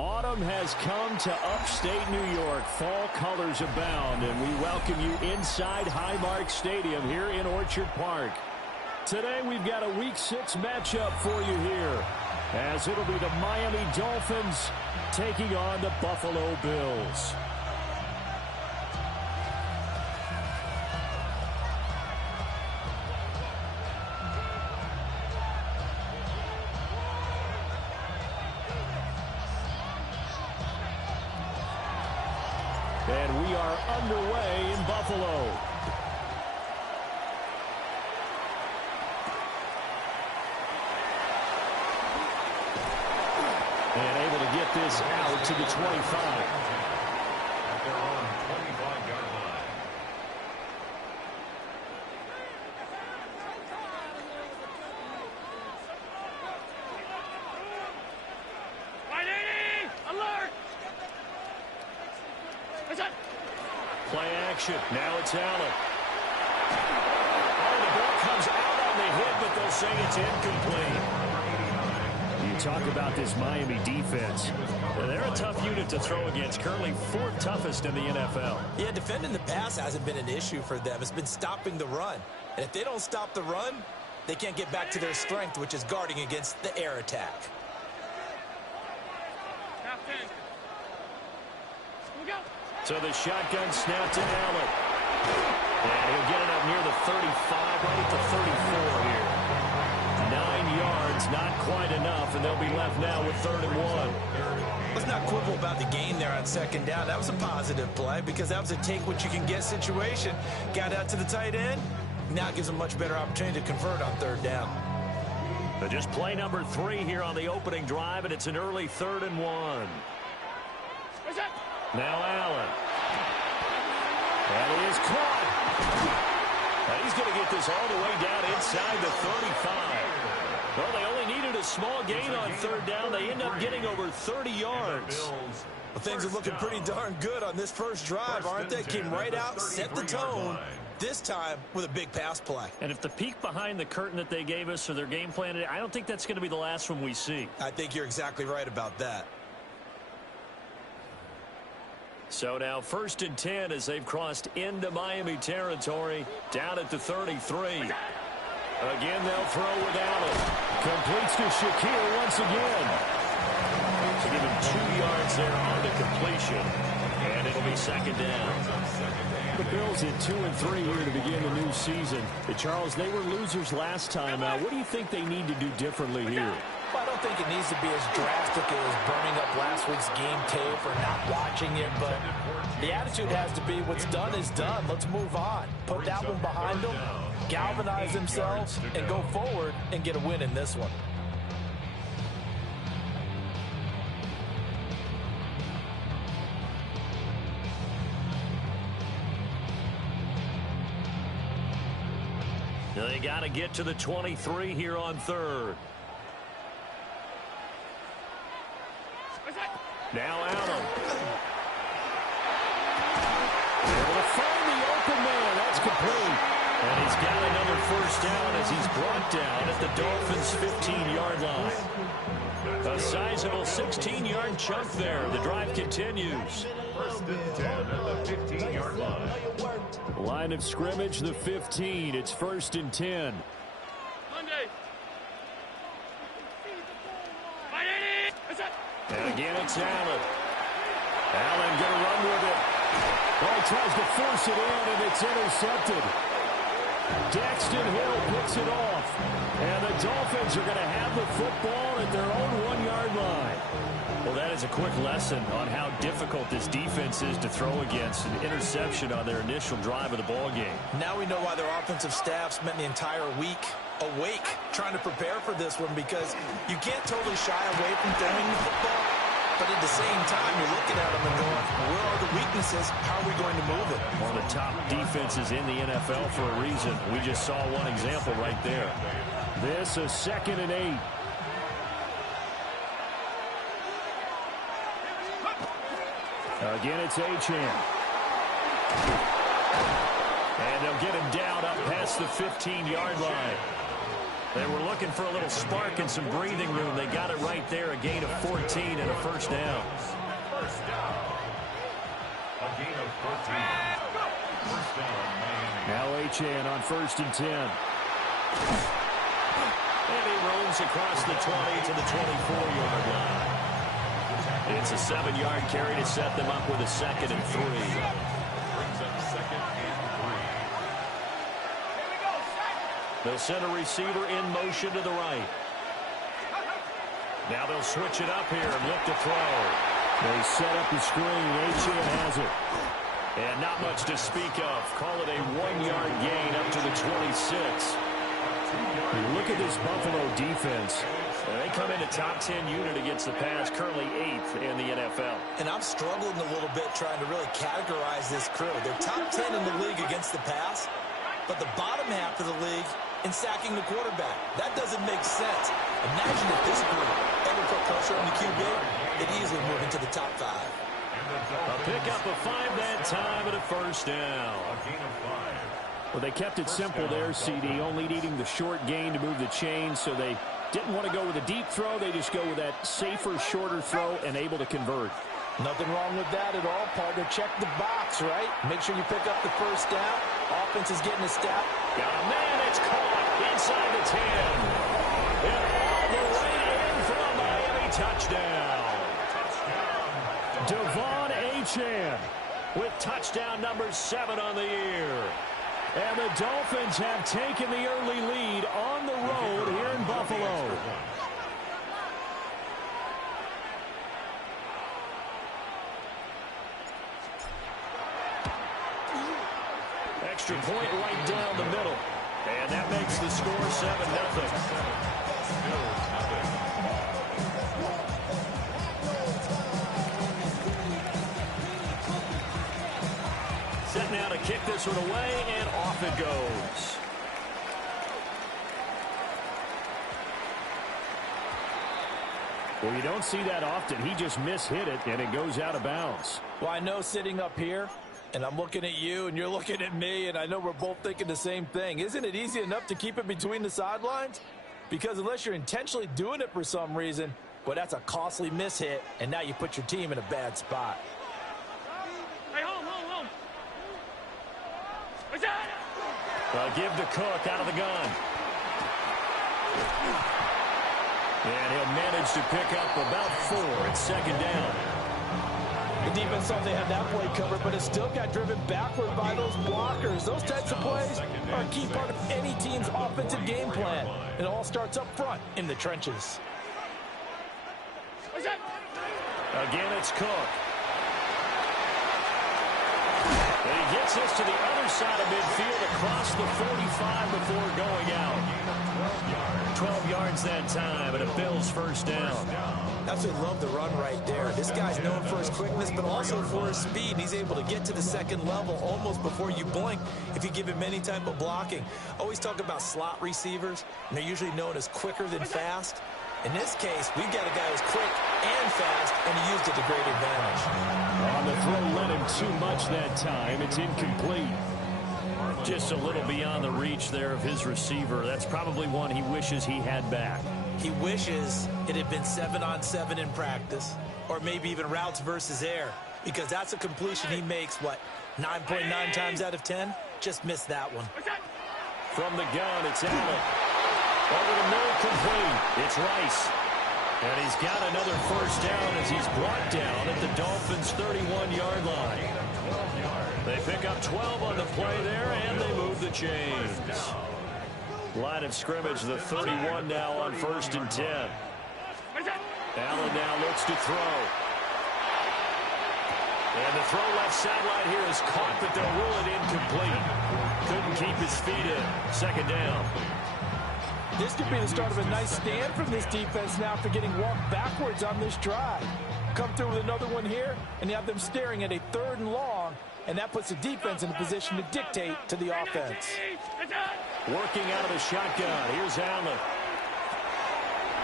Autumn has come to upstate New York. Fall colors abound, and we welcome you inside Highmark Stadium here in Orchard Park. Today we've got a Week 6 matchup for you here, as it'll be the Miami Dolphins taking on the Buffalo Bills. And we are underway in Buffalo. And able to get this out to the 25. At their own 25-yard line. Play action. Now it's Allen. Oh, the ball comes out on the hit, but they'll say it's incomplete. You talk about this Miami defense. They're a tough unit to throw against. Currently 4th toughest in the NFL. Yeah, defending the pass hasn't been an issue for them. It's been stopping the run. And if they don't stop the run, they can't get back to their strength, which is guarding against the air attack. So the shotgun snap to Allen. And he'll get it up near the 35, right at the 34 here. 9 yards, not quite enough, and they'll be left now with 3rd and 1. Let's not quibble about the gain there on 2nd down. That was a positive play because that was a take-what-you-can-get situation. Got out to the tight end. Now it gives them a much better opportunity to convert on 3rd down. But just play number 3 here on the opening drive, and it's an early 3rd and 1. Now Allen. And he is caught. And he's going to get this all the way down inside the 35. Well, they only needed a small gain on 3rd down. They end up getting over 30 yards. Well, things are looking pretty darn good on this first drive, aren't they? Came right out, set the tone, this time with a big pass play. And if the peek behind the curtain that they gave us or their game plan, I don't think that's going to be the last one we see. I think you're exactly right about that. So now 1st and 10 as they've crossed into Miami territory, down at the 33. Again, they'll throw with Allen. Completes to Shakir once again. To give him 2 yards there on the completion. And it'll be 2nd down. The Bills at 2 and 3 here to begin the new season. Charles, they were losers last time out. What do you think they need to do differently here? Well, I don't think it needs to be as drastic as burning up last week's game tape or not watching it, but the attitude has to be what's done is done. Let's move on. Put that one behind them, galvanize themselves, and go forward and get a win in this one. They got to get to the 23 here on 3rd. Now Allen. Able to find the open man. That's complete. And he's got another 1st down as he's brought down at the Dolphins' 15-yard line. A sizable 16-yard chunk there. The drive continues. 1st and 10 at the 15-yard line. Line of scrimmage, the 15. It's 1st and 10. And again, it's Allen. Allen going to run with it. Oh, he tries to force it in, and it's intercepted. Daxton Hill picks it off. And the Dolphins are going to have the football at their own 1-yard line. Well, that is a quick lesson on how difficult this defense is to throw against. An interception on their initial drive of the ball game. Now we know why their offensive staff spent the entire week awake trying to prepare for this one, because you can't totally shy away from throwing the football, but at the same time you're looking at them and going, where are the weaknesses? How are we going to move it? One of the top defenses in the NFL for a reason. We just saw one example right there. This is 2nd and 8. Again, it's Achane. And they'll get him down up past the 15-yard line. They were looking for a little spark and some breathing room. They got it right there, a gain of 14 and a first down. First down. A gain of 14. First down, Miami. Now Achane on 1st and 10. And he roams across the 20 to the 24-yard line. It's a 7-yard carry to set them up with a 2nd and 3. Brings up 2nd and 3. They'll send a receiver in motion to the right. Now they'll switch it up here and look to throw. They set up the screen. Achane has it. And not much to speak of. Call it a 1-yard gain up to the 26. Look at this Buffalo defense. They come in a top 10 unit against the pass, currently 8th in the NFL. And I'm struggling a little bit trying to really categorize this crew. They're top 10 in the league against the pass, but the bottom half of the league in sacking the quarterback. That doesn't make sense. Imagine if this group ever put pressure on the QB, they'd easily move into the top 5. A pickup of 5 that time and a first down. A gain of 5. Well, they kept it simple there, CD, only needing the short gain to move the chain, so they didn't want to go with a deep throw. They just go with that safer, shorter throw and able to convert. Nothing wrong with that at all, partner. Check the box, right? Make sure you pick up the first down. Offense is getting a step. Got a man, it's caught inside the 10. And all the way in for a Miami touchdown. Devon Achane with touchdown number 7 on the year. And the Dolphins have taken the early lead on the road here in Buffalo. Extra point right down the middle. And that makes the score 7-0. Set now to kick this one away, and off it goes. Well, you don't see that often. He just mishit it, and it goes out of bounds. Well, I know sitting up here, and I'm looking at you, and you're looking at me, and I know we're both thinking the same thing. Isn't it easy enough to keep it between the sidelines? Because unless you're intentionally doing it for some reason, well, that's a costly mishit, and now you put your team in a bad spot. Give to Cook out of the gun. And he'll manage to pick up about 4 at 2nd down. The defense thought they had that play covered, but it still got driven backward by those blockers. Those types of plays are a key part of any team's offensive game plan. It all starts up front in the trenches. Again, it's Cook. And he gets this to the other side of midfield across the 45 before going out. 12 yards that time, and a Bills first down. Absolutely love the run right there. This guy's known for his quickness, but also for his speed. He's able to get to the 2nd level almost before you blink if you give him any type of blocking. Always talk about slot receivers, and they're usually known as quicker than fast. In this case, we've got a guy who's quick and fast, and he used it to great advantage. On the throw, led him too much that time. It's incomplete. Just a little beyond the reach there of his receiver. That's probably one he wishes he had back. He wishes it had been 7-on-7 in practice, or maybe even routes versus air, because that's a completion he makes, 9.9 times out of 10? Just missed that one. From the gun, it's Allen. Over the middle, complete. It's Rice. And he's got another first down as he's brought down at the Dolphins' 31-yard line. They pick up 12 on the play there, and they move the chains. Line of scrimmage, the 31 now on 1st and 10. Allen now looks to throw. And the throw left sideline here is caught, but they'll rule it incomplete. Couldn't keep his feet in. 2nd down. This could be the start of a nice stand from this defense now after getting walked backwards on this drive. Come through with another one here, and you have them staring at a 3rd and long, and that puts the defense in a position to dictate to the offense. Working out of the shotgun. Here's Allen.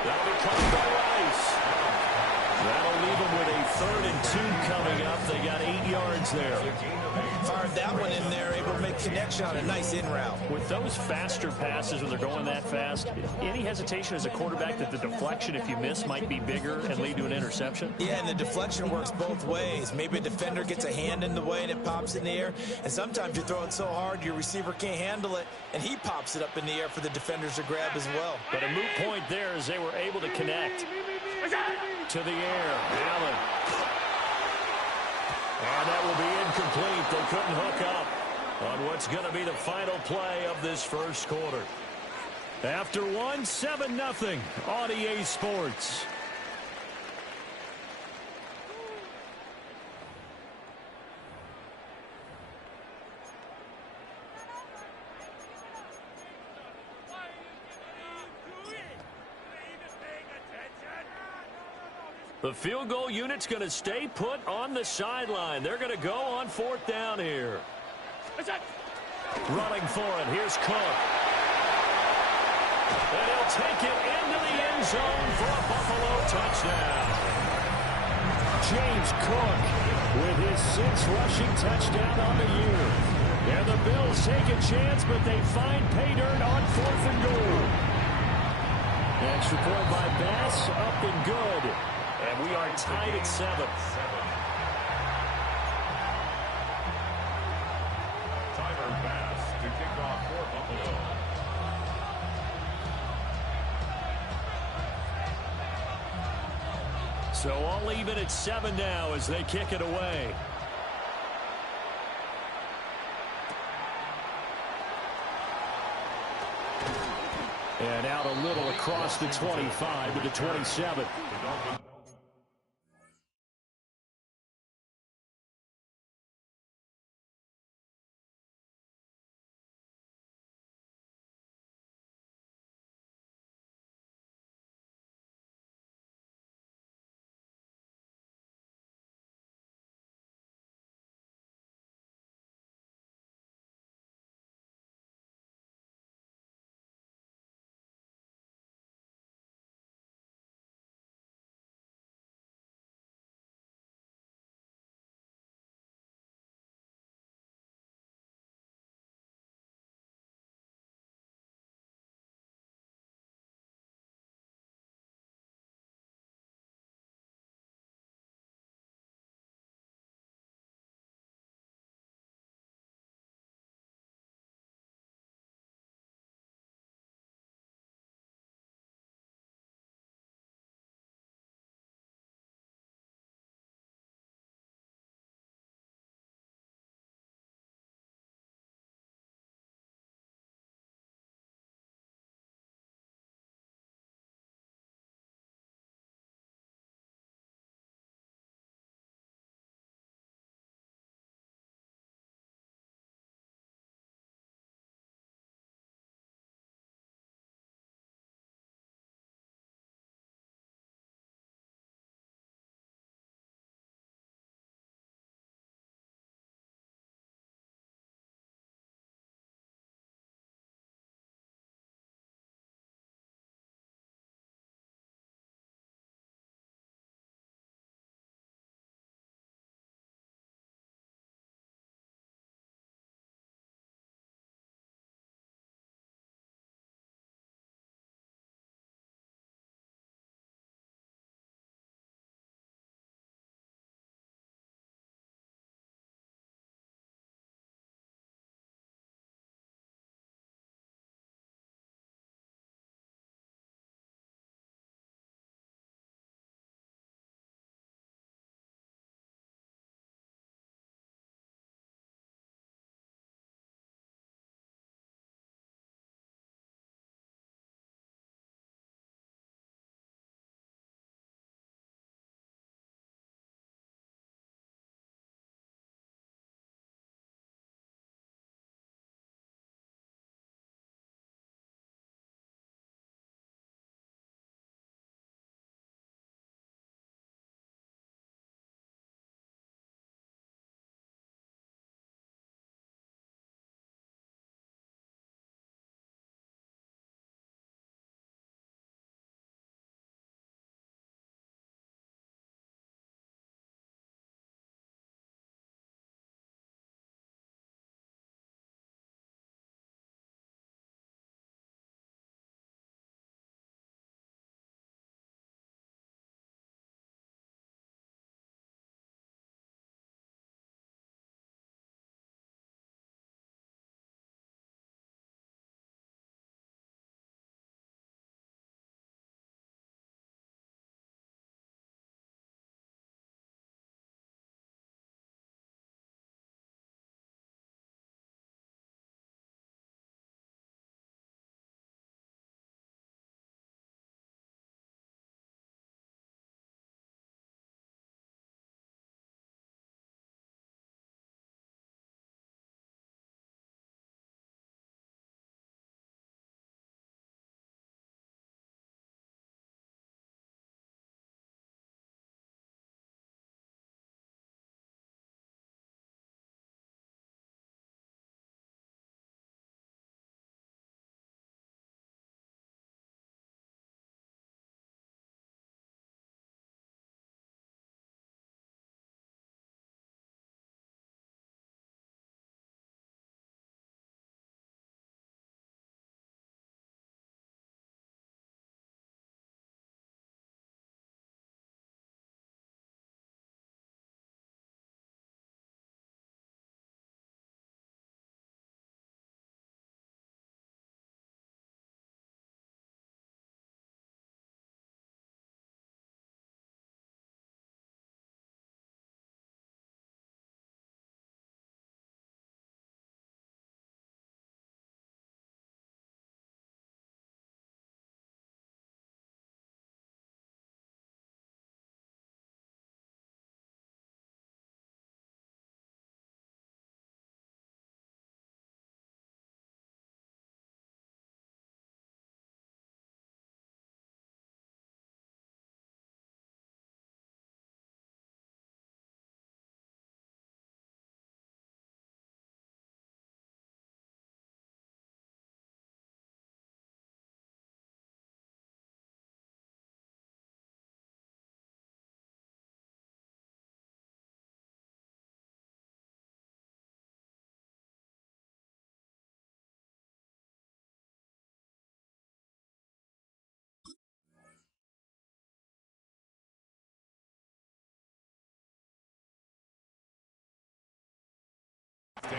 That'll be caught by Rice. That'll leave them with a 3rd and 2 coming up. They got 8 yards there. Fired that one in there, able to make connection on a nice in route. With those faster passes when they're going that fast, any hesitation as a quarterback that the deflection, if you miss, might be bigger and lead to an interception? Yeah, and the deflection works both ways. Maybe a defender gets a hand in the way and it pops in the air. And sometimes you throw it so hard your receiver can't handle it, and he pops it up in the air for the defenders to grab as well. But a moot point there as they were able to connect. To the air, Allen. And that will be incomplete. They couldn't hook up on what's going to be the final play of this first quarter. After one, 7-0 on EA Sports. The field goal unit's going to stay put on the sideline. They're going to go on 4th down here. Running for it. Here's Cook. And he'll take it into the end zone for a Buffalo touchdown. James Cook with his 6th rushing touchdown on the year. And the Bills take a chance, but they find pay dirt on 4th and goal. Extra point by Bass, up and good. And we are tied at 7. Tyler Bass to kick off for Buffalo. So all even at 7 now as they kick it away. And out a little across the 25 to the 27.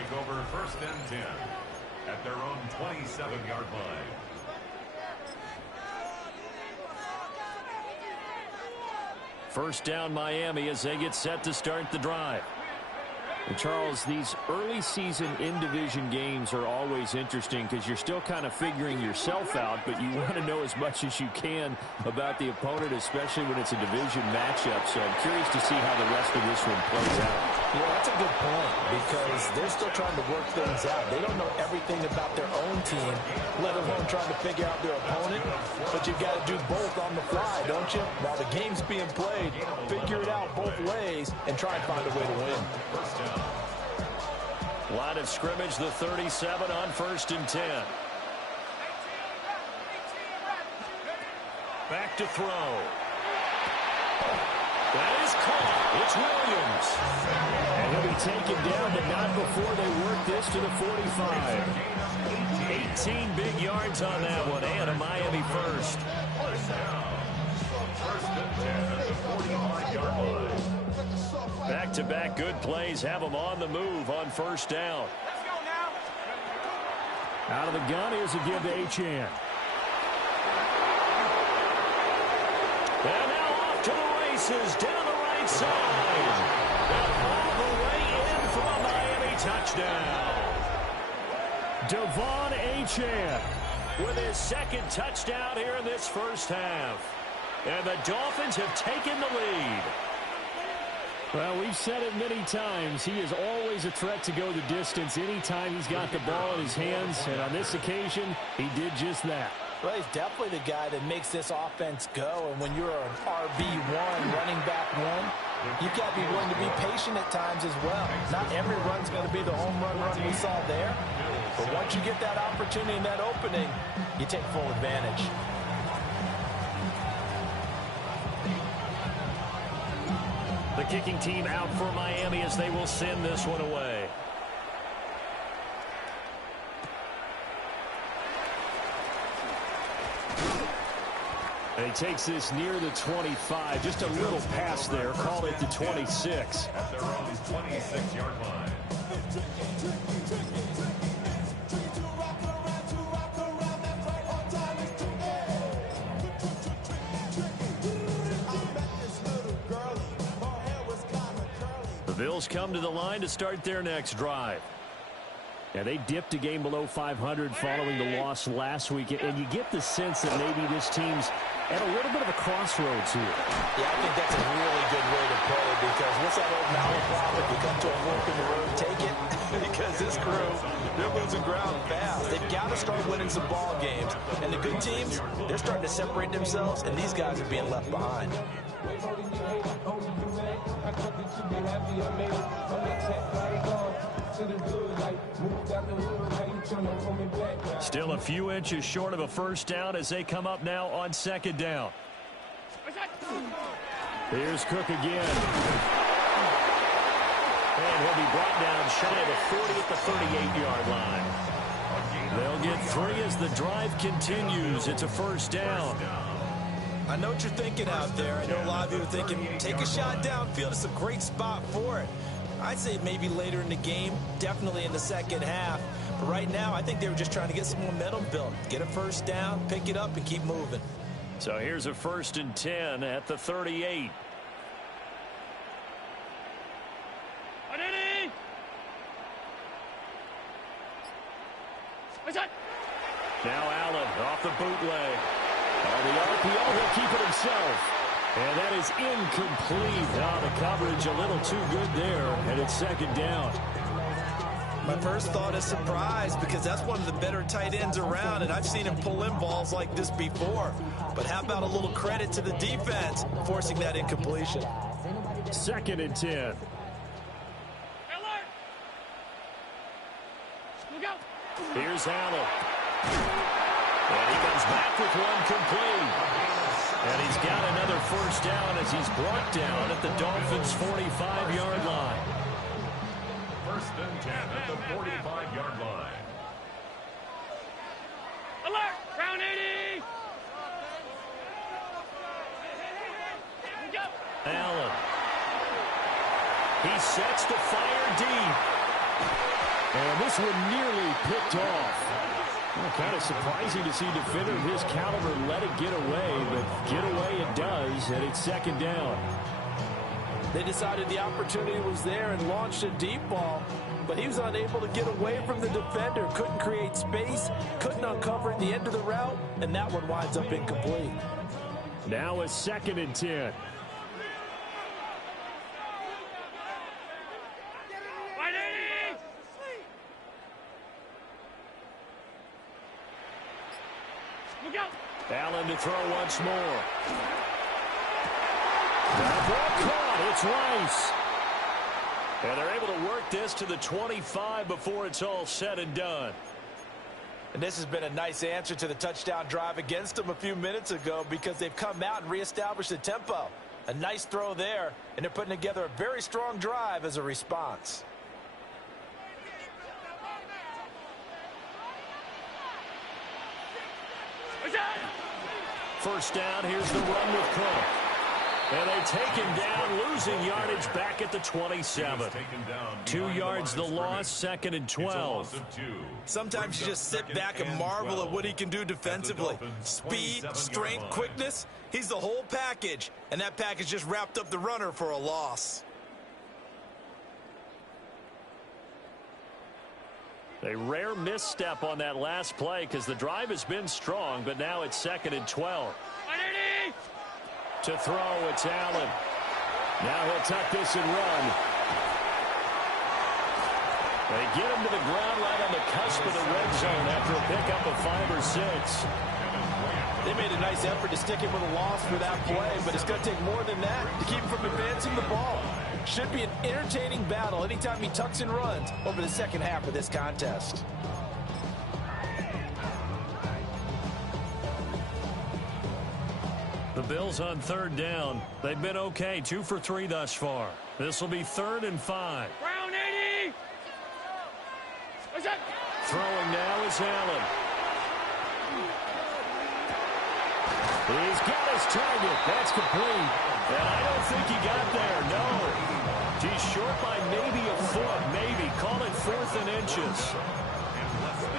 take over 1st and 10 at their own 27-yard line. First down Miami as they get set to start the drive. And Charles, these early season in-division games are always interesting because you're still kind of figuring yourself out, but you want to know as much as you can about the opponent, especially when it's a division matchup. So I'm curious to see how the rest of this one plays out. Yeah, that's a good point because they're still trying to work things out. They don't know everything about their own team, let alone trying to figure out their opponent. But you've got to do both on the fly, don't you? While the game's being played, figure it out both ways and try and find a way to win. Line of scrimmage, the 37 on 1st and 10. Back to throw. That is caught. It's Williams. And he'll be taken down, but not before they work this to the 45. 18 big yards on that one, and a Miami first. First and 10 at the 45-yard line. Back-to-back good plays have them on the move on 1st down. Let's go now. Out of the gun, here's a give to Achane. And now off to the races, down the right side. And all the way in for a Miami touchdown. Devon Achane with his second touchdown here in this first half. And the Dolphins have taken the lead. Well, we've said it many times. He is always a threat to go the distance anytime he's got the ball in his hands. And on this occasion, he did just that. Well, he's definitely the guy that makes this offense go. And when you're an RB1, running back one, you've got to be willing to be patient at times as well. Not every run's going to be the home run we saw there. But once you get that opportunity and that opening, you take full advantage. The kicking team out for Miami as they will send this one away. And he takes this near the 25. Just a little pass there. Call it the 26. At their own 26-yard line. The Bills come to the line to start their next drive. Yeah, they dipped a game below 500 following the loss last week, and you get the sense that maybe this team's at a little bit of a crossroads here. Yeah, I think that's a really good way to put it because what's that old malaprop? If you come to a fork in the road, take it. Because this crew, they're losing ground fast. They've got to start winning some ball games. And the good teams, they're starting to separate themselves, and these guys are being left behind. Still a few inches short of a first down as they come up now on 2nd down. Here's Cook again. And he'll be brought down shy of the 40 at the 38-yard line. They'll get 3 as the drive continues. It's a first down. I know what you're thinking out there. I know a lot of you are thinking, take a shot downfield. It's a great spot for it. I'd say maybe later in the game, definitely in the second half. But right now, I think they were just trying to get some momentum built. Get a first down, pick it up, and keep moving. So here's a 1st and 10 at the 38. Now Allen off the bootleg. On the RPO, he'll keep it himself. And that is incomplete. Now the coverage a little too good there, and it's 2nd down. My first thought is surprise because that's one of the better tight ends around, and I've seen him pull in balls like this before. But how about a little credit to the defense forcing that incompletion? 2nd and 10. Here's Allen. And he comes back with one complete. And he's got another first down as he's brought down at the Dolphins' 45-yard line. 1st and 10 at the 45-yard line. Alert! Round 80! Allen. He sets to fire deep. And this one nearly picked off. Well, kind of surprising to see a defender of his caliber let it get away, but get away it does, and it's second down. They decided the opportunity was there and launched a deep ball, but he was unable to get away from the defender, couldn't create space, couldn't uncover at the end of the route, and that one winds up incomplete. Now a 2nd and 10. Allen to throw once more. That ball caught. It's Rice. And they're able to work this to the 25 before it's all said and done. And this has been a nice answer to the touchdown drive against them a few minutes ago because they've come out and reestablished the tempo. A nice throw there, and they're putting together a very strong drive as a response. First down, here's the run with Cook. And they take him down, losing yardage back at the 27. 2 yards the loss, 2nd and 12. Sometimes you just sit back and marvel at what he can do defensively. Speed, strength, quickness, he's the whole package. And that package just wrapped up the runner for a loss. A rare misstep on that last play because the drive has been strong, but now it's 2nd and 12. To throw, it's Allen. Now he'll tuck this and run. They get him to the ground right on the cusp of the red zone after a pickup of 5 or 6. They made a nice effort to stick him with a loss for that play, but it's going to take more than that to keep him from advancing the ball. Should be an entertaining battle anytime he tucks and runs over the second half of this contest. The Bills on 3rd down. They've been okay, 2 for 3 thus far. This will be 3rd and 5. Ground 80. Throwing now is Allen. He's got his target. That's complete. And I don't think he got there, no. He's short by maybe a foot, maybe. Call it 4th and inches.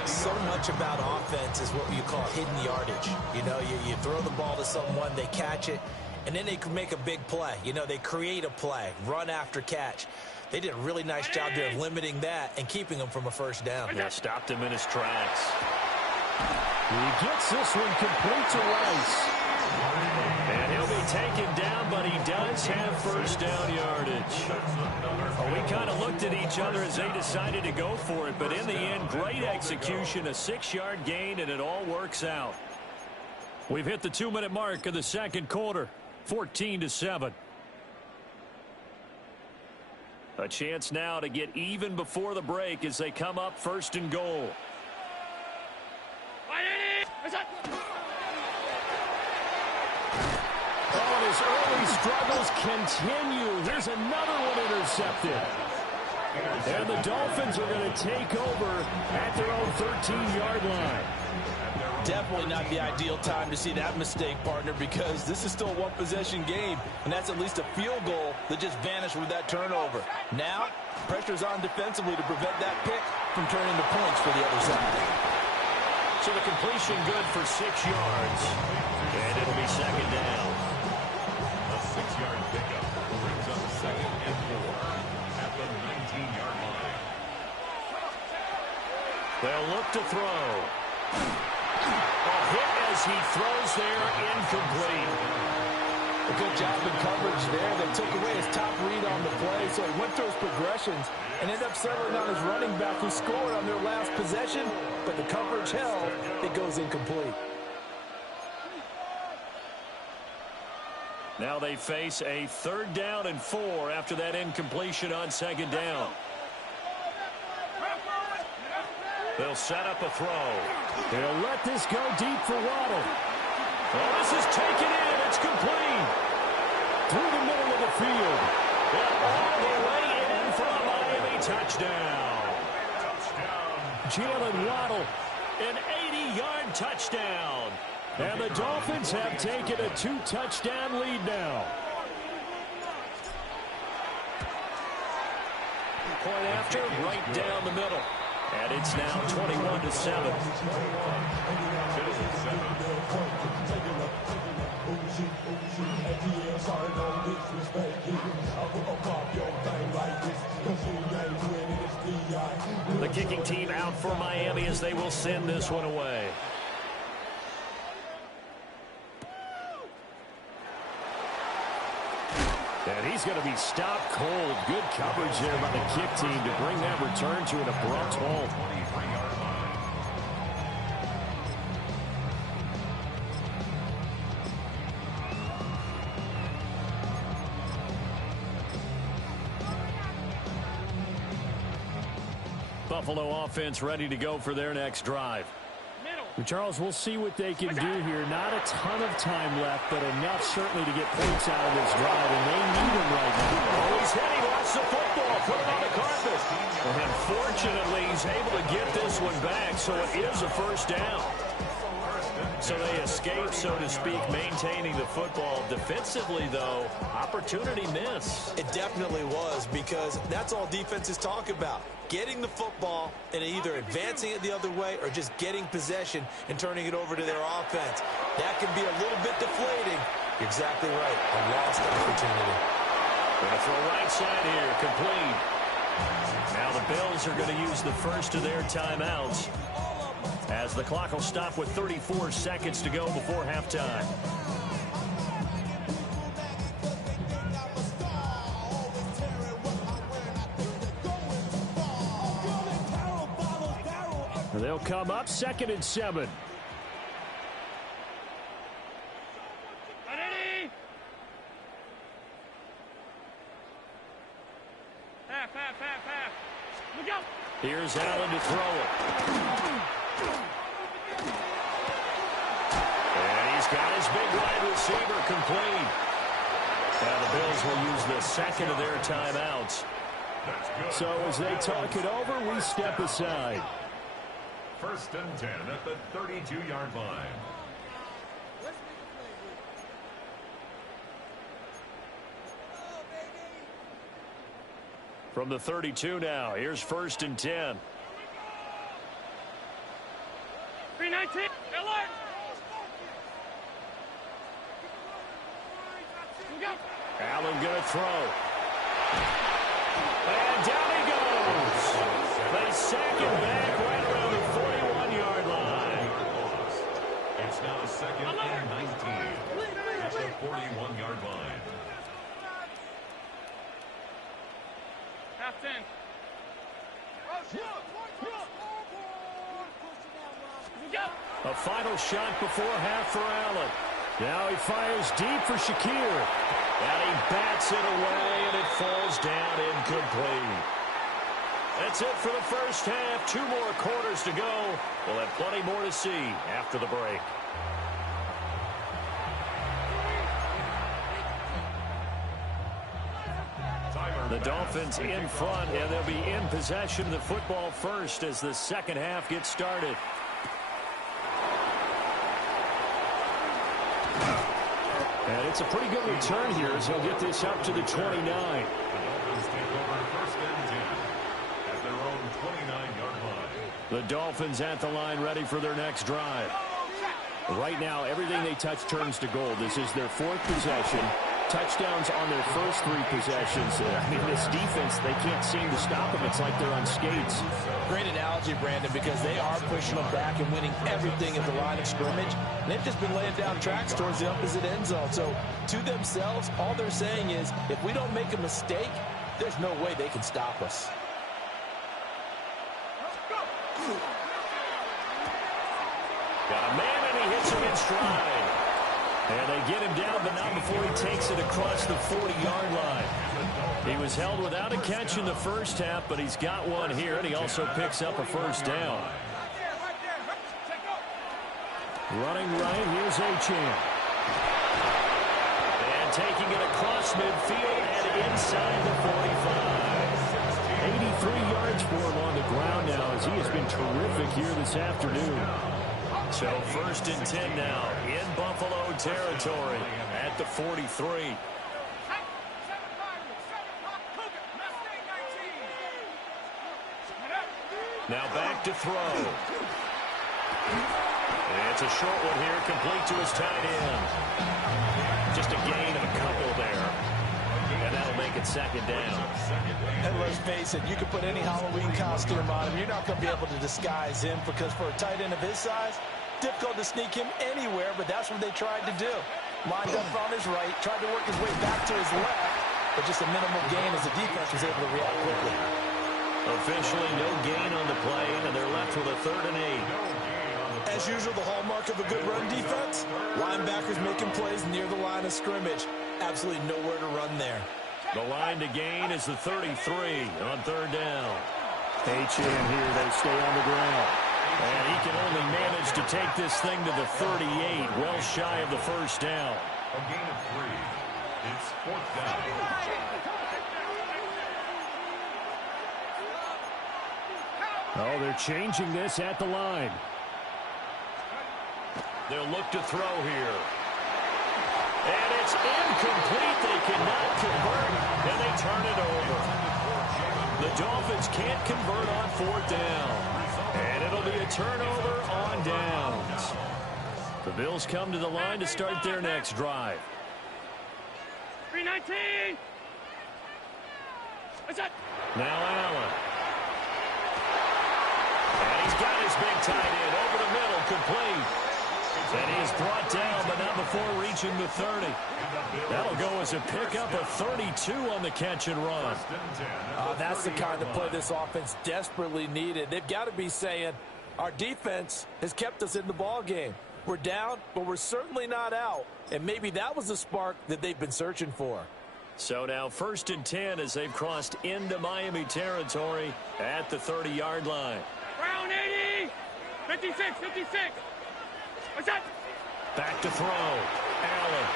So much about offense is what you call hidden yardage. You know, you throw the ball to someone, they catch it, and then they can make a big play. You know, they create a play, run after catch. They did a really nice job there of limiting that and keeping him from a first down. Yeah, stopped him in his tracks. He gets this one complete to Rice. And he'll be taken down, but he does have first down yardage. Well, we kind of looked at each other as they decided to go for it, but in the end, great execution, a 6-yard gain, and it all works out. We've hit the 2-minute mark of the second quarter, 14-7. A chance now to get even before the break as they come up 1st and goal. Oh, and his early struggles continue. Here's another one intercepted. And the Dolphins are going to take over at their own 13-yard line. Definitely not the ideal time to see that mistake, partner, because this is still a one-possession game, and that's at least a field goal that just vanished with that turnover. Now, pressure's on defensively to prevent that pick from turning to points for the other side. So the completion good for 6 yards, and it'll be 2nd down. A 6-yard pickup brings up 2nd and 4 at the 19-yard line. They'll look to throw. A hit as he throws there, incomplete. A good job in coverage there. They took away his top read on the play, so he went through his progressions and ended up settling on his running back who scored on their last possession, but the coverage held. It goes incomplete. Now they face a 3rd down and 4 after that incompletion on 2nd down. They'll set up a throw. They'll let this go deep for Waddle. Oh, this is taken in. It's complete. Through the middle of the field. And all the way in for a Miami touchdown. Jalen Waddle, an 80-yard touchdown. And the Dolphins have taken a 2-touchdown lead now. Point after, right down the middle. And it's now 21-7. The kicking team out for Miami as they will send this one away. And he's going to be stopped cold. Good coverage there by the kick team to bring that return to an abrupt halt. Buffalo offense ready to go for their next drive. Charles, we'll see what they can do here. Not a ton of time left, but enough certainly to get points out of this drive, and they need him right now. Oh, he's heading, lost the football, put it on the carpet. And fortunately, he's able to get this one back, so it is a first down. So they escape, so to speak, maintaining the football. Defensively, though, opportunity miss. It definitely was, because that's all defenses talk about. Getting the football and either advancing it the other way or just getting possession and turning it over to their offense. That can be a little bit deflating. You're exactly right. A lost opportunity. Going to throw right side here, complete. Now the Bills are going to use the first of their timeouts, as the clock will stop with 34 seconds to go before halftime. They'll come up 2nd and 7. Half. Look out. Here's Allen to throw it. And he's got his big wide receiver complete. Now the Bills will use the second of their timeouts. So as they talk it over, we step aside. 1st and 10 at the 32-yard line. From the 32 now, here's 1st and 10. 319. Alert. Look out. Allen going to throw. And down he goes. They sack him back right around the 41-yard line. It's now 2nd and 19 at the 41-yard line. Half 10. A final shot before half for Allen. Now he fires deep for Shakir. And he bats it away, and it falls down incomplete. That's it for the first half. 2 more quarters to go. We'll have plenty more to see after the break. The Dolphins in front, and they'll be in possession of the football first as the second half gets started. And it's a pretty good return here as he'll get this up to the 29. The Dolphins take over 1st and 10 at their own 29-yard line. The Dolphins at the line ready for their next drive. Right now, everything they touch turns to gold. This is their 4th possession. Touchdowns on their first 3 possessions. I mean, this defense, they can't seem to stop them. It's like they're on skates. Great analogy, Brandon, because they are pushing them back and winning everything at the line of scrimmage. And they've just been laying down tracks towards the opposite end zone. So to themselves, all they're saying is, if we don't make a mistake, there's no way they can stop us. Got a man, and he hits him in stride. And they get him down, but not before he takes it across the 40-yard line. He was held without a catch in the first half, but he's got one here, and he also picks up a first down. Running right, here's Achane. And taking it across midfield and inside the 45. 83 yards for him on the ground now, as he has been terrific here this afternoon. So 1st and 10 now in Buffalo territory at the 43. Now back to throw. It's a short one here, complete to his tight end. Just a gain of a couple there. And that'll make it second down. And let's face it, you can put any Halloween costume on him. You're not going to be able to disguise him because for a tight end of his size, difficult to sneak him anywhere, but that's what they tried to do. Lined up on his right, tried to work his way back to his left, but just a minimal gain as the defense was able to react quickly. Officially no gain on the play, and they're left with a 3rd and 8. As usual, the hallmark of a good run defense, linebackers making plays near the line of scrimmage. Absolutely nowhere to run there. The line to gain is the 33 on 3rd down. H.N. here, they stay on the ground. And he can only manage to take this thing to the 38, well shy of the 1st down. A gain of 3. It's 4th down. Oh, they're changing this at the line. They'll look to throw here. And it's incomplete. They cannot convert, and they turn it over. The Dolphins can't convert on 4th down. And it'll be a turnover on downs. The Bills come to the line to start their next drive. 319. What's that? Now Allen. And he's got his big tight end over the middle, complete. And he's brought down, but not before reaching the 30. That'll go as a pickup of 32 on the catch and run. That's the kind of play this offense desperately needed. They've got to be saying, our defense has kept us in the ball game. We're down, but we're certainly not out. And maybe that was the spark that they've been searching for. So now 1st and 10 as they've crossed into Miami territory at the 30-yard line. Brown 80. 56, 56. What's that? Back to throw. Allen.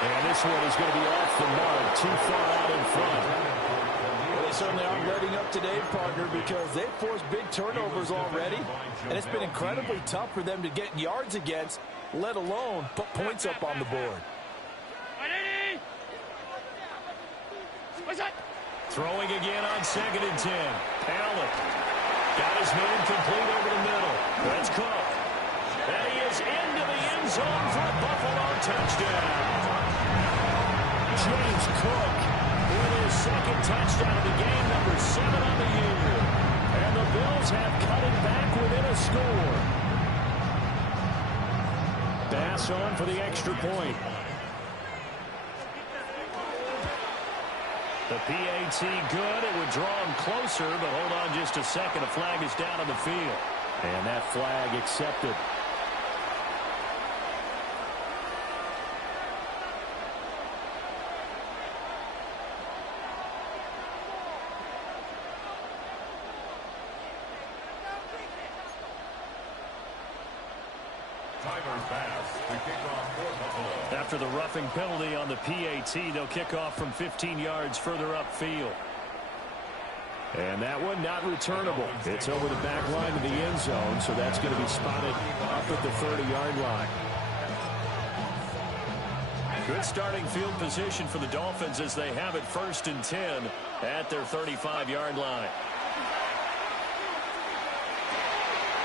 And this one is going to be off the mark, too far out in front. Well, they certainly aren't letting up today, partner, because they've forced big turnovers already, and it's been incredibly tough for them to get yards against, let alone put points up on the board. 180. What's that? Throwing again on 2nd and 10. Allen. Got his man complete over the middle. That's Cook. And he is into the end zone for a Buffalo touchdown. James Cook with his 2nd touchdown of the game, number 7 on the year. And the Bills have cut it back within a score. Bass on for the extra point. The PAT good. It would draw him closer, but hold on just a second. A flag is down on the field. And that flag accepted. After the roughing penalty on the PAT, they'll kick off from 15 yards further upfield. And that one not returnable. It's over the back line of the end zone, so that's going to be spotted up at the 30-yard line. Good starting field position for the Dolphins as they have it 1st and 10 at their 35-yard line.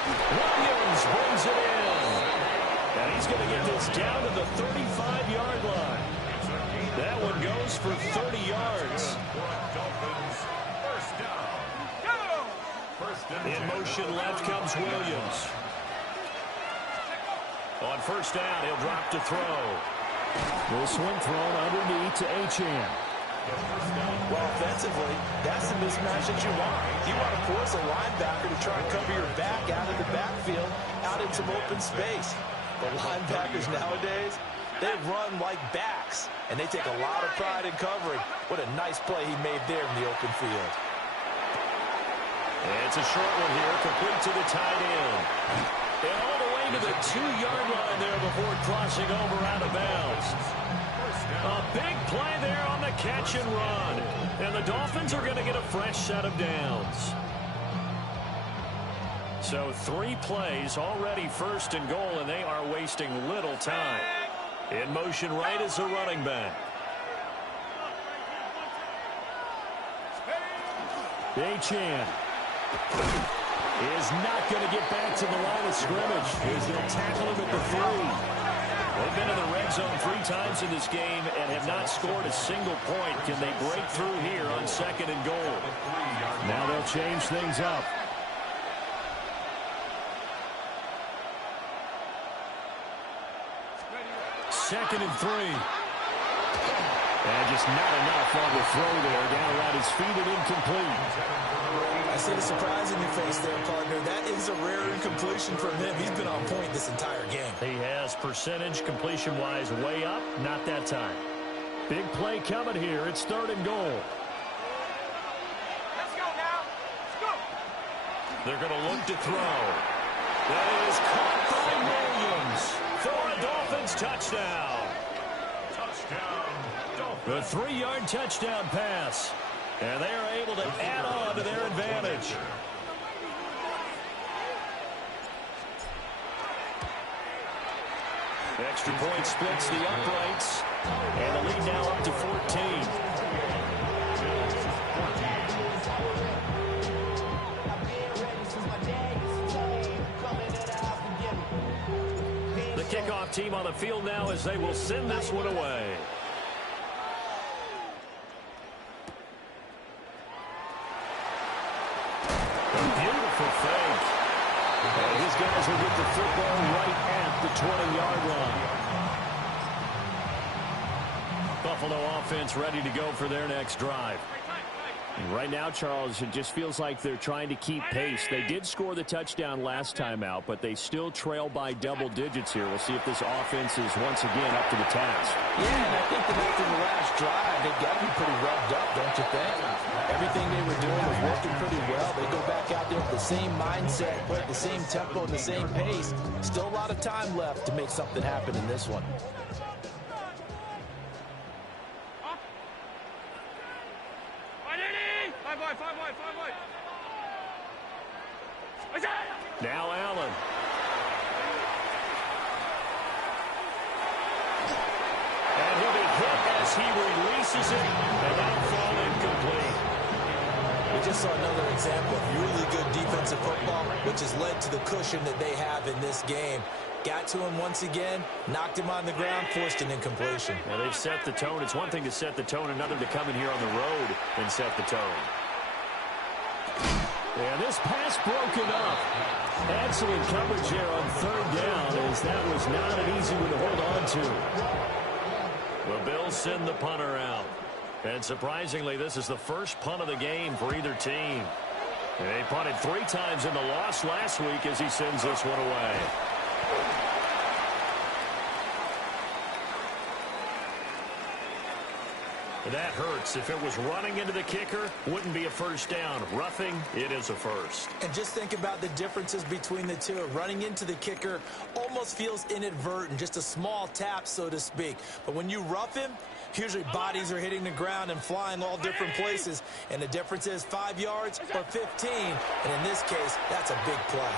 Williams brings it in. And he's going to get this down to the 35-yard line. That one goes for 30 yards. In motion left comes Williams. On 1st down, he'll drop to throw. This one thrown underneath to H.N. Well, offensively, that's the mismatch that you want. You want to force a linebacker to try and cover your back out of the backfield, out in some open space. The linebackers nowadays, they run like backs, and they take a lot of pride in covering. What a nice play he made there in the open field. It's a short one here, complete to the tight end. And all the way to the 2-yard line there before crossing over out of bounds. A big play there on the catch and run. And the Dolphins are going to get a fresh set of downs. So 3 plays already 1st and goal, and they are wasting little time. In motion right is the running back. H.N. is not going to get back to the line of scrimmage as they'll tackle him at the 3. They've been in the red zone 3 times in this game and have not scored a single point. Can they break through here on 2nd and goal? Now they'll change things up. Second and 3. And just not enough on the throw there. Down around his feet and incomplete. I see the surprise in your face there, partner. That is a rare incompletion from him. He's been on point this entire game. He has percentage completion-wise way up. Not that time. Big play coming here. It's 3rd and goal. Let's go now. Let's go. They're going to look to throw. That is caught by Williams for a Dolphins touchdown. Touchdown, The Dolphins. 3-yard touchdown pass. And they are able to add on to their advantage. Extra point splits the uprights. And the lead now up to 14. The kickoff team on the field now as they will send this one away. Beautiful fake. And his guys will get the football right at the 20-yard line. Buffalo offense ready to go for their next drive. And right now, Charles, it just feels like they're trying to keep pace. They did score the touchdown last time out, but they still trail by double digits here. We'll see if this offense is once again up to the task. Yeah, and I think that after the last drive, they got to be pretty revved up, don't you think? Everything they were doing was working pretty well. They go back out there with the same mindset, play at the same tempo and the same pace. Still a lot of time left to make something happen in this one. Now Allen. And he'll be hit as he releases it, and that'll fall incomplete. We just saw another example of really good defensive football, which has led to the cushion that they have in this game. Got to him once again, knocked him on the ground, forced an incompletion. Now they've set the tone. It's one thing to set the tone, another to come in here on the road and set the tone. And this pass broken up. Excellent coverage there on 3rd down, as that was not an easy one to hold on to. The Bills send the punter out. And surprisingly, this is the first punt of the game for either team. They punted 3 times in the loss last week as he sends this one away. That hurts. If it was running into the kicker, wouldn't be a first down. Roughing, it is a first. And just think about the differences between the two. Running into the kicker almost feels inadvertent, just a small tap, so to speak. But when you rough him, usually bodies are hitting the ground and flying all different places. And the difference is 5 yards or 15. And in this case, that's a big play.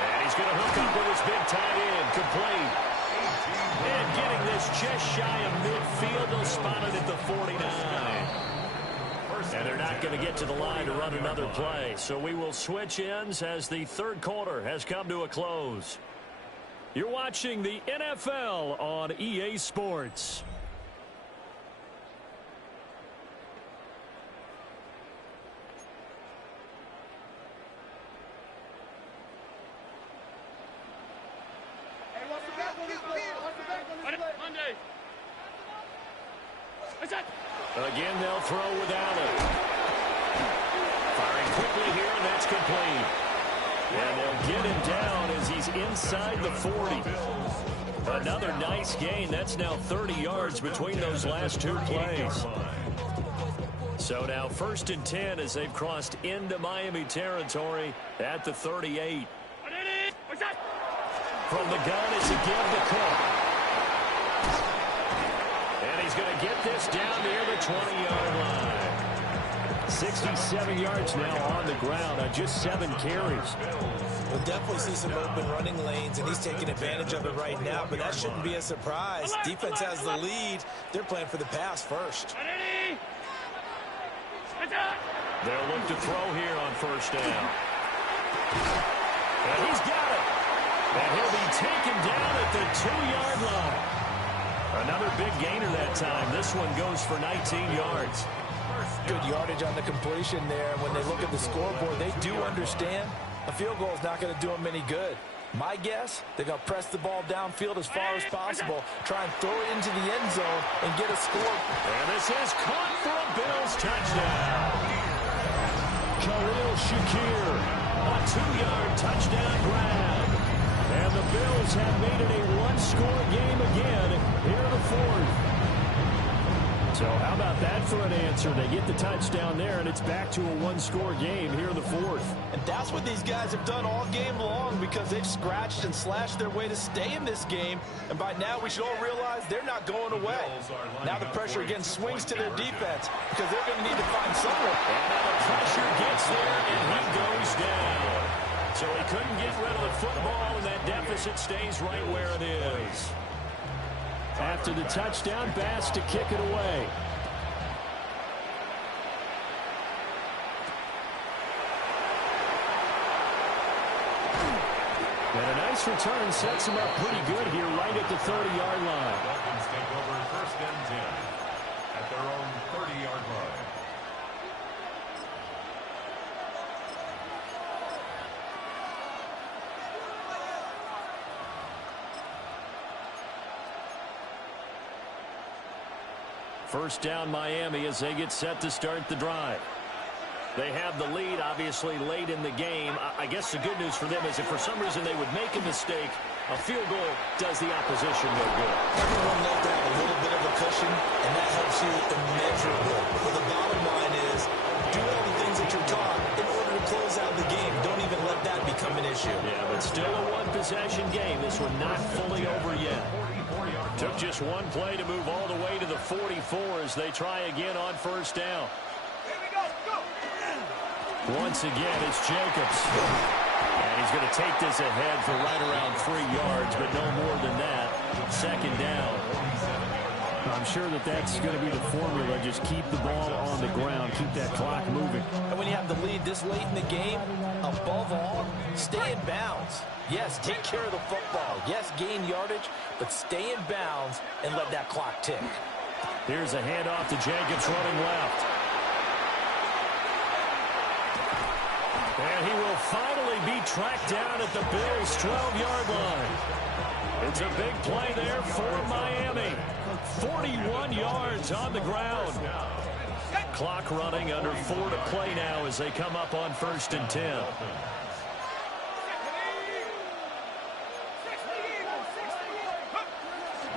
And he's going to hook up with his big tight end. Complete. And getting this just shy of midfield, they'll spot it at the 49. And they're not going to get to the line to run another play. So we will switch ends as the 3rd quarter has come to a close. You're watching the NFL on EA Sports. Again, they'll throw with Allen. Firing quickly here, and that's complete. And they'll get him down as he's inside the 40. Another nice gain. That's now 30 yards between those last 2 plays. So now 1st and 10 as they've crossed into Miami territory at the 38. From the gun, it's again to Cook. And he's going to get this down near the 20-yard line. 67 yards now on the ground on just 7 carries. We'll definitely see some open running lanes, and he's taking advantage of it right now, but that shouldn't be a surprise. Defense has the lead. They're playing for the pass first. They'll look to throw here on first down. And he's got it. And he'll be taken down at the 2-yard line. Another big gainer that time. This one goes for 19 yards. Good yardage on the completion there. When they look at the scoreboard, they do understand a field goal is not going to do them any good. My guess, they're going to press the ball downfield as far as possible, try and throw it into the end zone and get a score. And this is caught for a Bills touchdown. Khalil Shakir, a 2-yard touchdown grab. And the Bills have made it a one-score game again here in the fourth. So how about that for an answer? They get the touchdown there, and it's back to a one-score game here in the fourth. And that's what these guys have done all game long because they've scratched and slashed their way to stay in this game. And by now, we should all realize they're not going away. Now the pressure again swings to their defense because they're going to need to find someone. And now the pressure gets there, and he goes down. So he couldn't get rid of the football, and that deficit stays right where it is. After the touchdown, Bass to kick it away. And a nice return sets him up pretty good here right at the 30-yard line. Dolphins take over first and 10 at their own 30-yard line. First down Miami as they get set to start the drive. They have the lead, obviously, late in the game. I guess the good news for them is if for some reason they would make a mistake, a field goal does the opposition no good. Everyone knows to have a little bit of a cushion, and that helps you immeasurably. But the bottom line is, do all the things that you're taught in order to close out the game. Don't even let that become an issue. Yeah, but still a one-possession game. This one not fully over yet. Took just one play to move all the way to the 44 as they try again on first down. Once again, it's Jacobs. And he's going to take this ahead for right around 3 yards, but no more than that. Second down. I'm sure that that's going to be the formula. Just keep the ball on the ground. Keep that clock moving. And when you have the lead this late in the game, above all, stay in bounds. Yes, take care of the football. Yes, gain yardage, but stay in bounds and let that clock tick. Here's a handoff to Jacobs running left. And he will finally be tracked down at the Bills' 12-yard line. It's a big play there for Miami. 41 yards on the ground. Clock running, under 4 to play now as they come up on first and 10.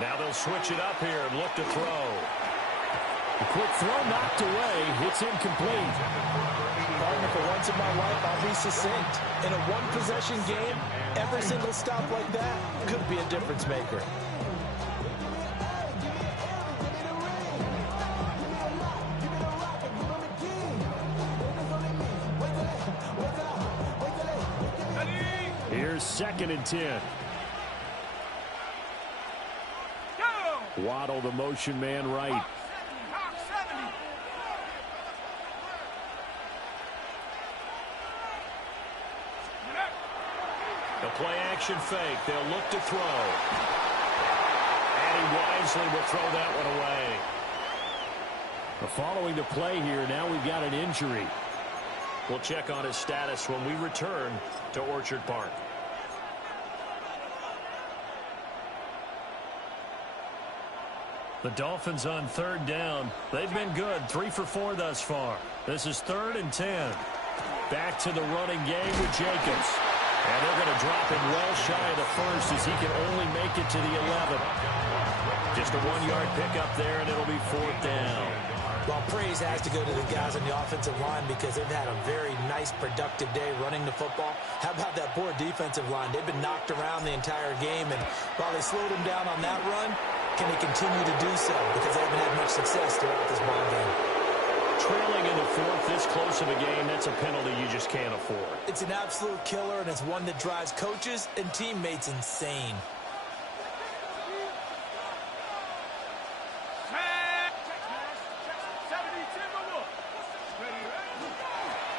Now they'll switch it up here and look to throw. A quick throw knocked away. It's incomplete. Partner, for once in my life, I'll be succinct. In a one-possession game, every single stop like that could be a difference maker. Here's second and 10. Waddle, the motion man, right. The play action fake. They'll look to throw. And he wisely will throw that one away. Following the play here, now we've got an injury. We'll check on his status when we return to Orchard Park. The Dolphins on third down. They've been good, 3 for 4 thus far. This is 3rd and 10. Back to the running game with Jacobs. And they're going to drop him well shy of the first as he can only make it to the 11. Just a 1-yard pickup there, and it'll be 4th down. Well, praise has to go to the guys on the offensive line because they've had a very nice, productive day running the football. How about that poor defensive line? They've been knocked around the entire game, and while they slowed them down on that run, can they continue to do so? Because they haven't had much success throughout this ball game. Trailing in the 4th, this close of a game, that's a penalty you just can't afford. It's an absolute killer, and it's one that drives coaches and teammates insane.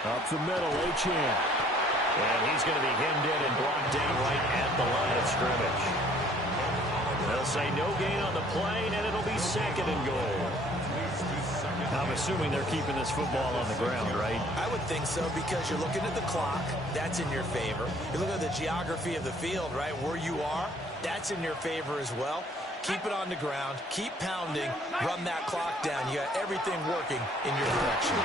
Up the middle, Achane. And he's going to be hemmed in and brought down right at the line of scrimmage. They'll say no gain on the play, and it'll be 2nd and goal. I'm assuming they're keeping this football on the ground, right? I would think so, because you're looking at the clock. That's in your favor. You look at the geography of the field, right? Where you are, that's in your favor as well. Keep it on the ground. Keep pounding. Run that clock down. You got everything working in your direction.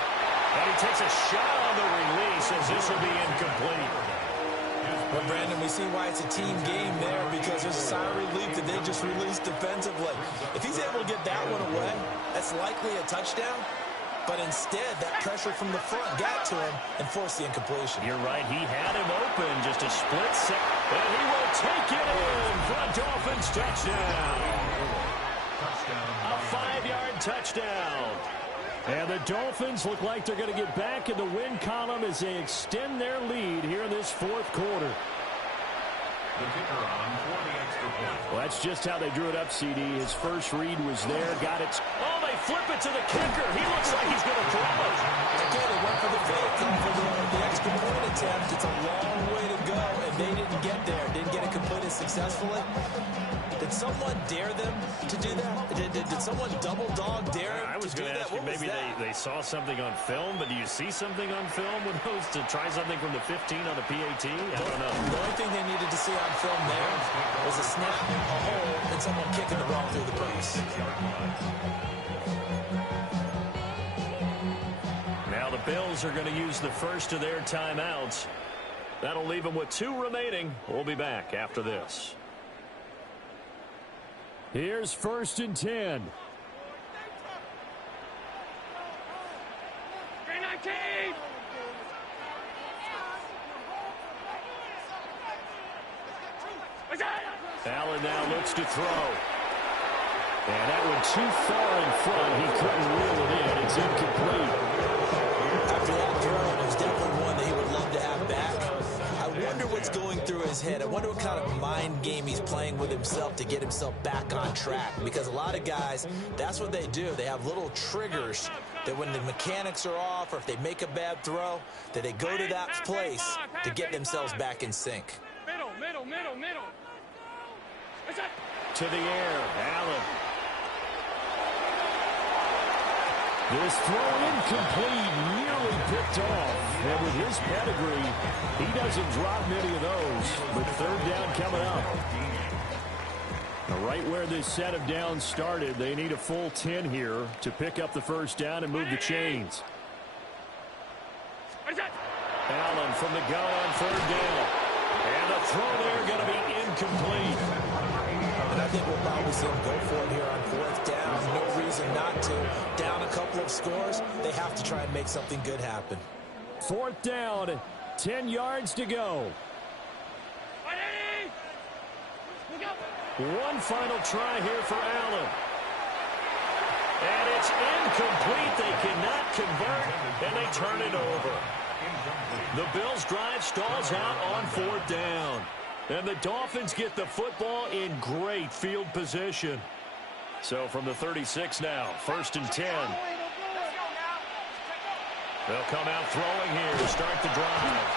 And he takes a shot on the release as this will be incomplete. Well, Brandon, we see why it's a team game there, because there's a sigh of relief that they just released defensively. If he's able to get that one away, that's likely a touchdown. But instead, that pressure from the front got to him and forced the incompletion. You're right. He had him open, just a split second. And he will take it in for a Dolphins touchdown. A 5-yard touchdown. And the Dolphins look like they're going to get back in the win column as they extend their lead here in this 4th quarter. The kicker on for the extra point. Well, that's just how they drew it up, CD. His first read was there, got it. Oh, they flip it to the kicker. He looks like he's going to throw it. Again, they went for the fake, for the extra point attempt. It's a long way to go, and they didn't get there. Didn't get it completed successfully. Did someone dare them to do that? Did someone double dog dare them? I was going to ask you, maybe they saw something on film, but do you see something on film with those to try something from the 15 on the PAT? I don't know. The only thing they needed to see on film there was a snap, a hole, and someone kicking the ball through the press. Now the Bills are going to use the first of their timeouts. That'll leave them with 2 remaining. We'll be back after this. Here's 1st and 10. 319! Allen now looks to throw. And that one too far in front. He couldn't reel it in. It's incomplete. After that throw, it was definitely one that he would love to have back. I wonder what's going through his head. I wonder what kind of mind game he's playing with himself to get himself back on track. Because a lot of guys, that's what they do. They have little triggers that when the mechanics are off, or if they make a bad throw, that they go to that place to get themselves back in sync. Middle. To the air, Allen. This throw incomplete, nearly picked off. And with his pedigree, he doesn't drop many of those. But 3rd down coming up. Now, right where this set of downs started, they need a full 10 here to pick up the 1st down and move the chains. Allen from the gun on 3rd down. And the throw there going to be incomplete. And I think we'll probably see him go for it here on 4th down. No reason not to. Down a couple of scores, they have to try and make something good happen. 4th down, 10 yards to go. One final try here for Allen. And it's incomplete. They cannot convert, and they turn it over. The Bills' drive stalls out on 4th down. And the Dolphins get the football in great field position. So from the 36 now, 1st and 10. They'll come out throwing here to start the drive.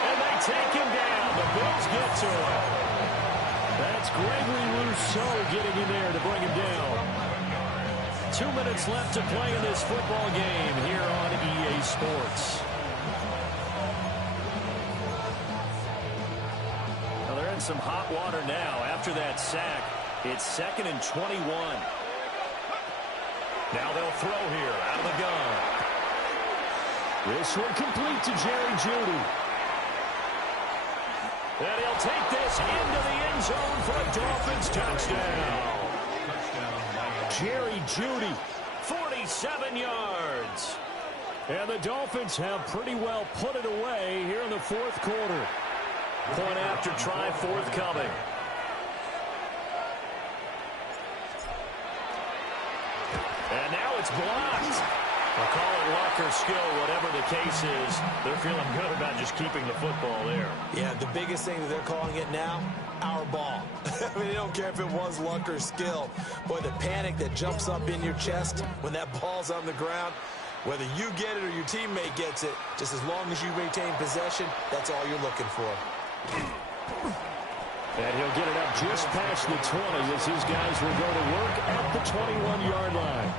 And they take him down. The Bills get to him. That's Gregory Rousseau getting in there to bring him down. 2 minutes left to play in this football game here on EA Sports. Well, they're in some hot water now after that sack. It's 2nd and 21. Now they'll throw here out of the gun. This one complete to Jerry Jeudy. And he'll take this into the end zone for a Dolphins touchdown. Jerry Jeudy, 47 yards. And the Dolphins have pretty well put it away here in the 4th quarter. Point after try forthcoming. And now it's blocked. We'll call it luck or skill, whatever the case is. They're feeling good about just keeping the football there. Yeah, the biggest thing that they're calling it now, our ball. I mean, they don't care if it was luck or skill. Boy, the panic that jumps up in your chest when that ball's on the ground, Whether you get it or your teammate gets it, just as long as you maintain possession, that's all you're looking for. And he'll get it up just past the 20 as his guys will go to work at the 21-yard line.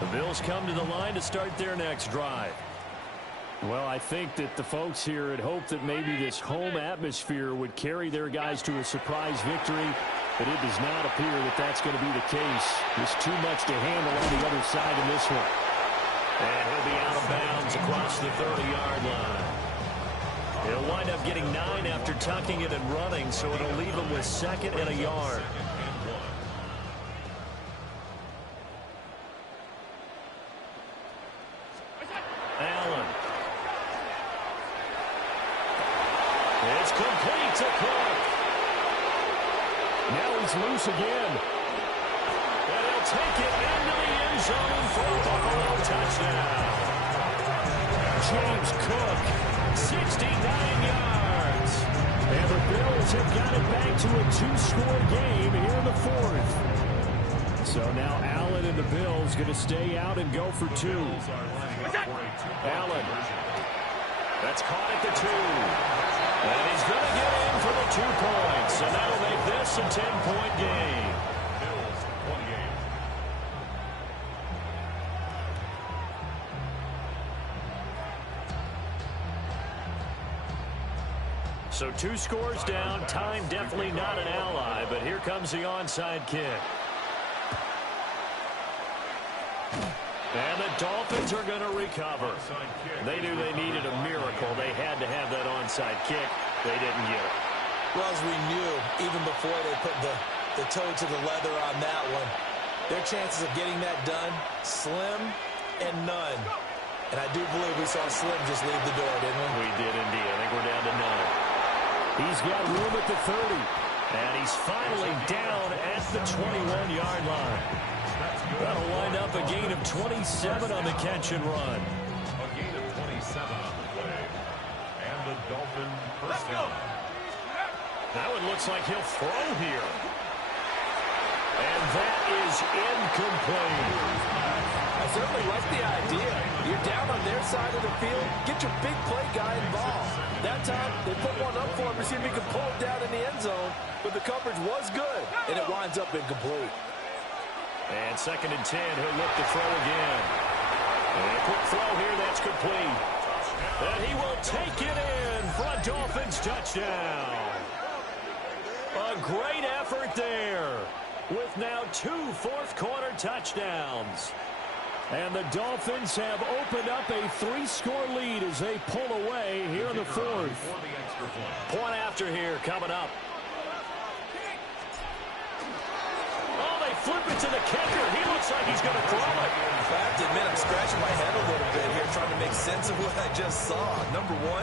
The Bills come to the line to start their next drive. Well, I think that the folks here had hoped that maybe this home atmosphere would carry their guys to a surprise victory, but it does not appear that that's going to be the case. There's too much to handle on the other side in this one. And he'll be out of bounds across the 30-yard line. He'll wind up getting 9 after tucking it and running, so it'll leave him with 2nd and a yard. Allen. It's complete to Cook. Now he's loose again. And he'll take it into the end zone for a Buffalo touchdown. James Cook, 69 yards. and the Bills have got it back to a 2-score game here in the 4th. So now Allen and the Bills going to stay out and go for 2. Allen. That's caught at the 2. And he's going to get in for the 2 points. And that'll make this a 10-point game. Bills 28. So 2 scores down. Time definitely not an ally, but here comes the onside kick. And the Dolphins are going to recover. They knew they needed a miracle. They had to have that onside kick. They didn't get it. Well, as we knew, even before they put the toe to the leather on that one, their chances of getting that done, slim and none. And I do believe we saw Slim just leave the door, didn't we? We did indeed. I think we're down to 9. He's got room at the 30. And he's finally down at the 21-yard line. That'll wind up a gain of 27 on the catch and run. A gain of 27 on the play. And the Dolphin first down. Now it looks like he'll throw here. And that is incomplete. I certainly like the idea. You're down on their side of the field. Get your big play guy involved. That time, they put one up for him to see if he can pull it down in the end zone. But the coverage was good, and it winds up incomplete. And 2nd and 10, he'll look to throw again. And a quick throw here, that's complete. And he will take it in for a Dolphins touchdown. A great effort there with now 2 fourth-quarter touchdowns. And the Dolphins have opened up a 3-score lead as they pull away here in the 4th. Point after here coming up. Flip it to the kicker. He looks like he's going to throw it. I have to admit, I'm scratching my head a little bit here trying to make sense of what I just saw. Number 1,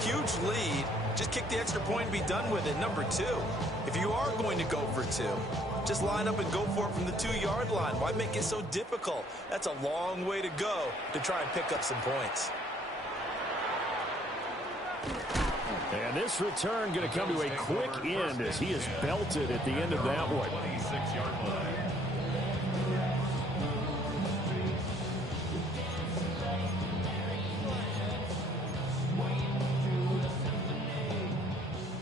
huge lead. Just kick the extra point and be done with it. Number 2, if you are going to go for 2, just line up and go for it from the 2-yard line. Why make it so difficult? That's a long way to go to try and pick up some points. And this return going to come to a quick end as he is belted at the end of that one. 26-yard line.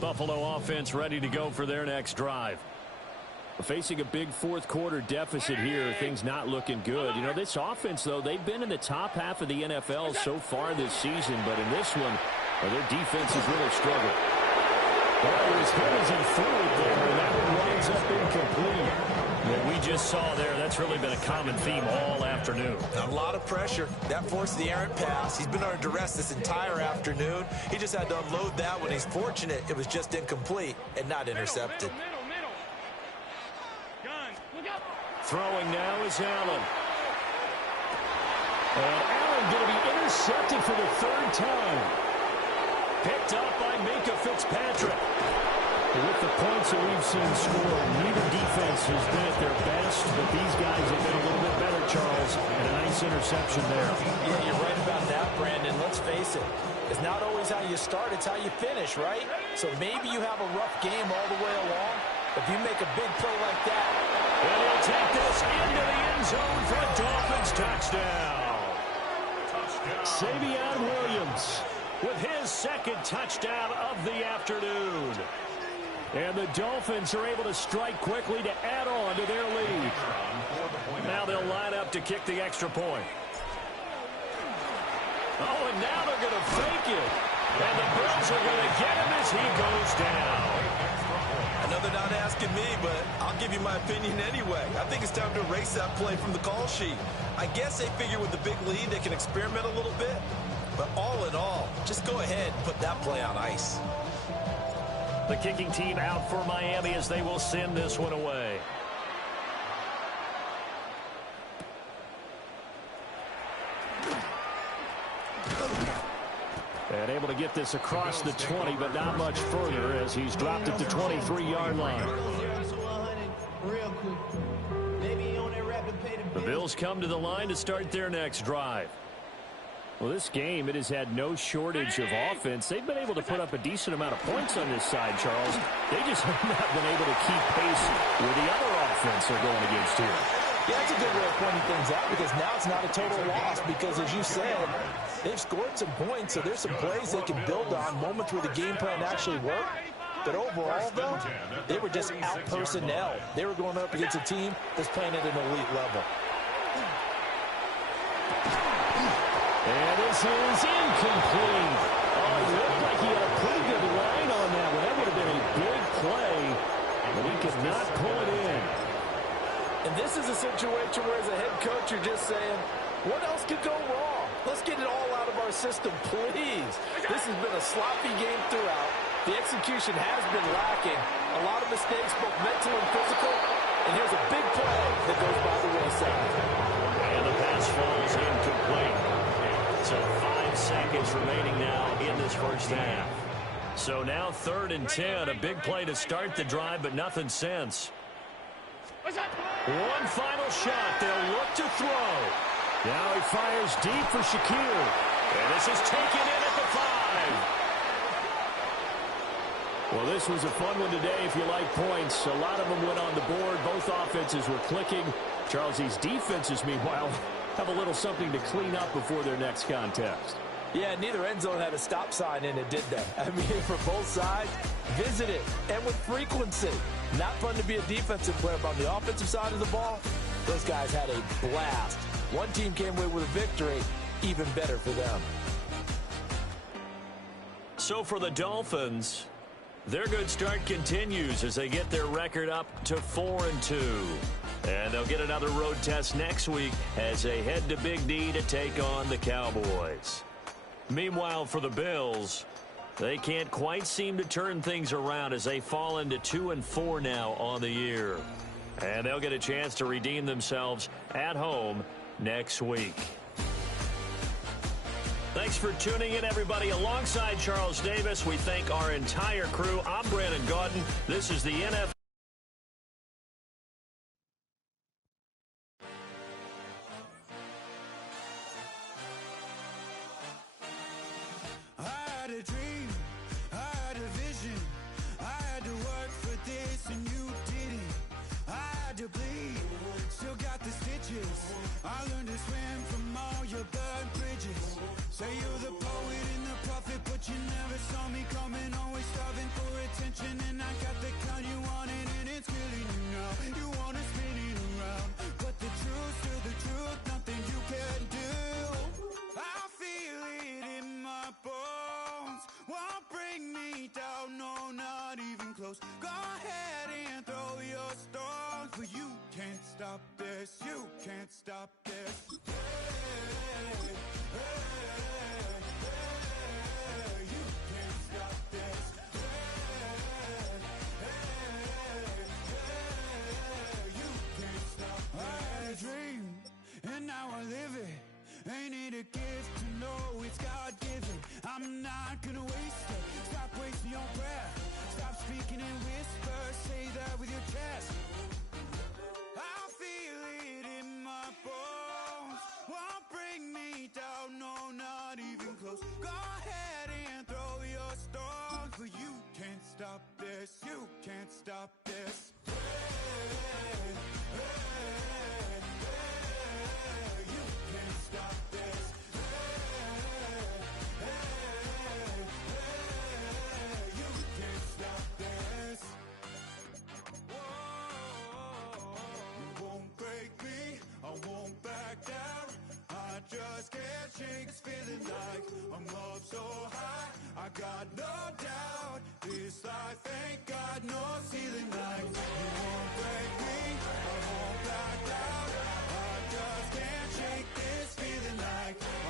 Buffalo offense ready to go for their next drive. Facing a big fourth-quarter deficit here, things not looking good. You know, this offense, though, they've been in the top half of the NFL so far this season, but in this one, their defense has really struggled. Well, it was hit as he threw it there, and that one winds up incomplete. What we just saw there, that's really been a common theme all afternoon. A lot of pressure. That forced the errant pass. He's been under duress this entire afternoon. He just had to unload that one. He's fortunate it was just incomplete and not intercepted. Throwing now is Allen. And Allen going to be intercepted for the 3rd time. Picked up by Minkah Fitzpatrick. With the points that we've seen scored, neither defense has been at their best, but these guys have been a little bit better, Charles, and a nice interception there. Yeah, you're right about that, Brandon. Let's face it. It's not always how you start, it's how you finish, right? So maybe you have a rough game all the way along. If you make a big play like that. And he'll take this into the end zone for a Dolphins touchdown. Savion Williams with his second touchdown of the afternoon. And the Dolphins are able to strike quickly to add on to their lead. Now they'll line up to kick the extra point. Oh, and now they're going to fake it. And the Bills are going to get him as he goes down. I know they're not asking me, but I'll give you my opinion anyway. I think it's time to erase that play from the call sheet. I guess they figure with the big lead they can experiment a little bit. But all in all, just go ahead and put that play on ice. The kicking team out for Miami as they will send this one away. And able to get this across the 20, but not much further as he's dropped at the 23-yard line. The Bills come to the line to start their next drive. Well, this game, it has had no shortage of offense. They've been able to put up a decent amount of points on this side, Charles. They just have not been able to keep pace with the other offense they're going against here. Yeah, that's a good way of pointing things out because now it's not a total loss because, as you said, they've scored some points, so there's some plays they can build on, moments where the game plan actually worked. But overall, though, they were just out-personnel. They were going up against a team that's playing at an elite level. And this is incomplete. Oh, it looked like he had a pretty good line on that one. That would have been a big play, but he could not pull it in. And this is a situation where, as a head coach, you're just saying, what else could go wrong? Let's get it all out of our system, please. This has been a sloppy game throughout. The execution has been lacking. A lot of mistakes, both mental and physical. And here's a big play that goes by the wayside. And the pass falls incomplete. So 5 seconds remaining now in this first half. So now 3rd and 10. A big play to start the drive, but nothing since. One final shot. They'll look to throw. Now he fires deep for Shakir. And this is taken in at the 5. Well, this was a fun one today if you like points. A lot of them went on the board. Both offenses were clicking. Charles, these defenses, meanwhile, have a little something to clean up before their next contest. Yeah, neither end zone had a stop sign in it, did they? I mean, for both sides, visit it, and with frequency. Not fun to be a defensive player, but on the offensive side of the ball, those guys had a blast. One team came away with a victory, even better for them. So for the Dolphins, their good start continues as they get their record up to 4-2. And they'll get another road test next week as they head to Big D to take on the Cowboys. Meanwhile, for the Bills, they can't quite seem to turn things around as they fall into 2-4 now on the year. And they'll get a chance to redeem themselves at home next week. Thanks for tuning in, everybody. Alongside Charles Davis, we thank our entire crew. I'm Brandon Gaudin. This is the NFL. I learned to swim from all your burnt bridges. Say you're the poet and the prophet, but you never saw me coming. Always starving for attention, and I got the kind you wanted, and it's killing you now. You wanna spin it around, but the truth's still the truth. Nothing you can do. I feel it in my bones. Won't bring me down, no, not even close. Go ahead and throw your stones, but you can't stop this. You can't stop this. Hey, hey, hey. like